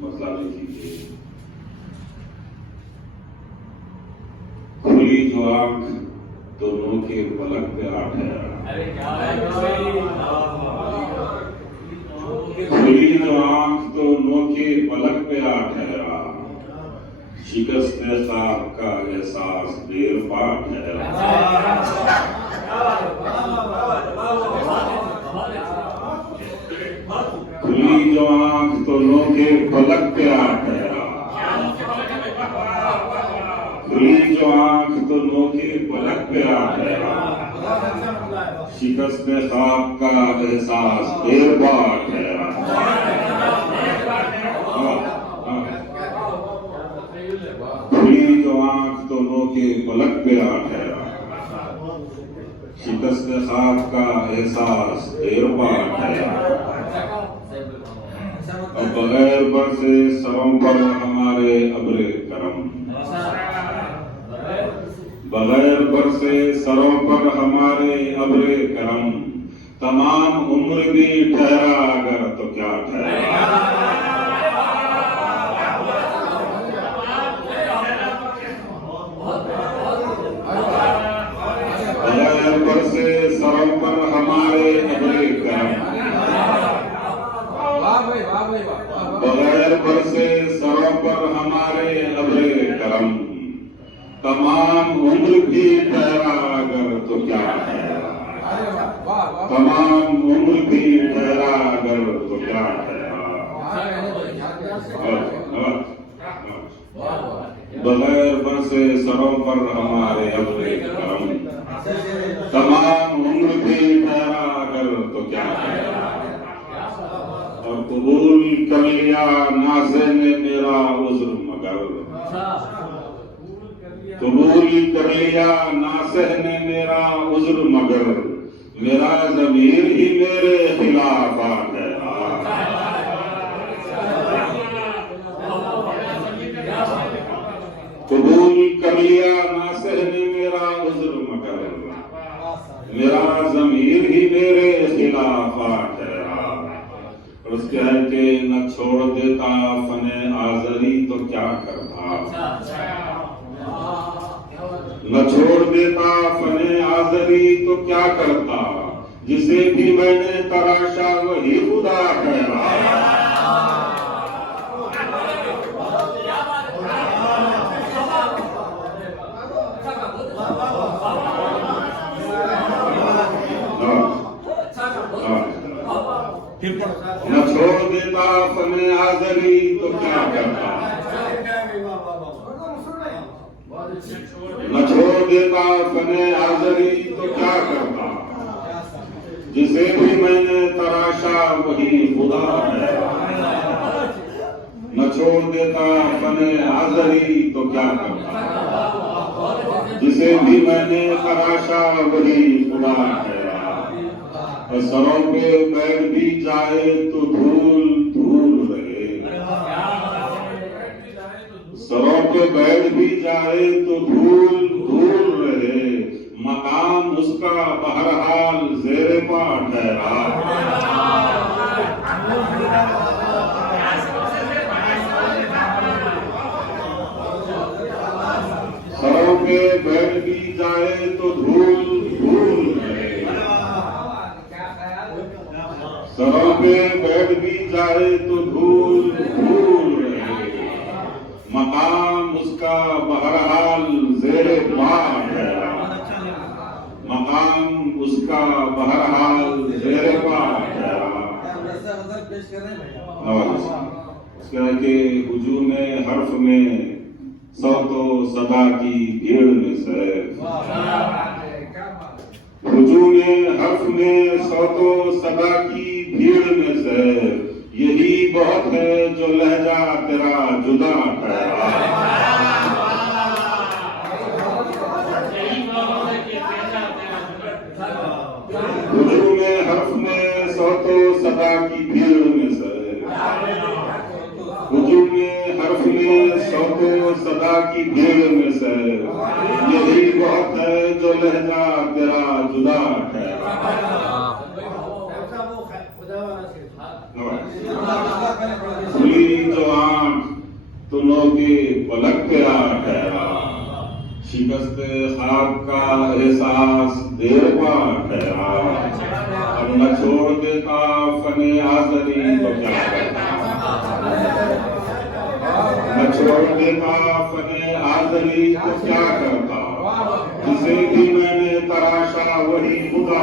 मसला लीजिए, खुली जो आंख दोनों के पलक पे आ ठहरा, खुली जो आंख दोनों के पलक पे आ ठहरा, शिकस्त ख्वाब का एहसास देर पा ठहरा। खुली जो आंख दोनों के पलक पे आ ठहरा, खुली जो आंख दोनों के पलक पे आ ठहरा, शिकस्त ख्वाब का एहसास देर पा ठहरा। खुली जो आंख दोनों के पलक पे आ ठहरा, शिकस्त ख्वाब का एहसास देर पा ठहरा। अब बगैर बरसे सरों पर हमारे अब्रे करम, बगैर बरसे सरों पर हमारे अब्रे करम, तमाम उम्र भी ठहरा अगर तो क्या ठहरा। बगैर बरसे सरों पर हमारे अब्रे करम, बगैर बरसे सरों पर हमारे अब्रे करम, तमाम उम्र भी ठहरा अगर तो क्या ठहरा। तमाम उम्र भी ठहरा अगर तो क्या ठहरा। बगैर बरसे सरों पर हमारे अब्रे करम, तमाम उम्र भी ठहरा अगर तो क्या ठहरा। और कबूल कर लिया नाज़े ने मेरा उज़्र मगर, कबूल कर लिया नाज़े ने मेरा उज़्र मगर, मेरा ज़मीर ही मेरे खिलाफ आ ठहरा। कबूल कर लिया नाज़े ने मेरा उज़्र मगर, मेरा ज़मीर ही मेरे खिलाफ आ ठहरा। उसके है कि न छोड़ देता फने आज़री तो क्या करता, न छोड़ देता फने आज़री तो क्या करता, जिसे भी मैंने तराशा वही खुदा ठहरा। न छोड़ देता फने आज़री तो क्या करता, न छोड़ देता फने आज़री तो क्या करता, जिसे भी मैंने तराशा वही खुदा है। न छोड़ देता फने आज़री तो क्या करता, जिसे भी मैंने तराशा वही खुदा है। सरों पे बैठ भी जाए तो धूल धूल रहे, सरों पे बैठ भी जाए तो धूल धूल रहे, मकाम उसका बहरहाल ज़ेरे पा ठहरा। सरों पे बैठ भी जाए तो धूल धूल रहे, सरों पे बैठ भी जाए तो धूल धूल रहे, मकाम उसका बहरहाल ज़ेरे पा ठहरा। मकाम उसका बहरहाल ज़ेरे पा ठहरा। उसका के हुजूम हर्फ में सौतो सदा की भीड़ में सैर, हुजूम हर्फ में सौतो सदा की भीड़ में सैर, यही बहुत है जो लहजा तेरा जुदा ठहरा। हुजूम हर्फ में सौतो सदा की भीड़ में सैर, हुजूम हर्फ में सौतो सदा की भीड़ में सैर, यही बहुत है जो लहजा तेरा खुदा ठहरा। खुली जो आंख तो नौके पलक तेरा ठहरा, शिकस्त खाक का एहसास देर पा ठहरा। अब न छोड़ देता फने आजरी तो क्या करता, न छोड़ देता फने आजरी तो क्या करता। जिसे भी मैंने तराशा वही खुदा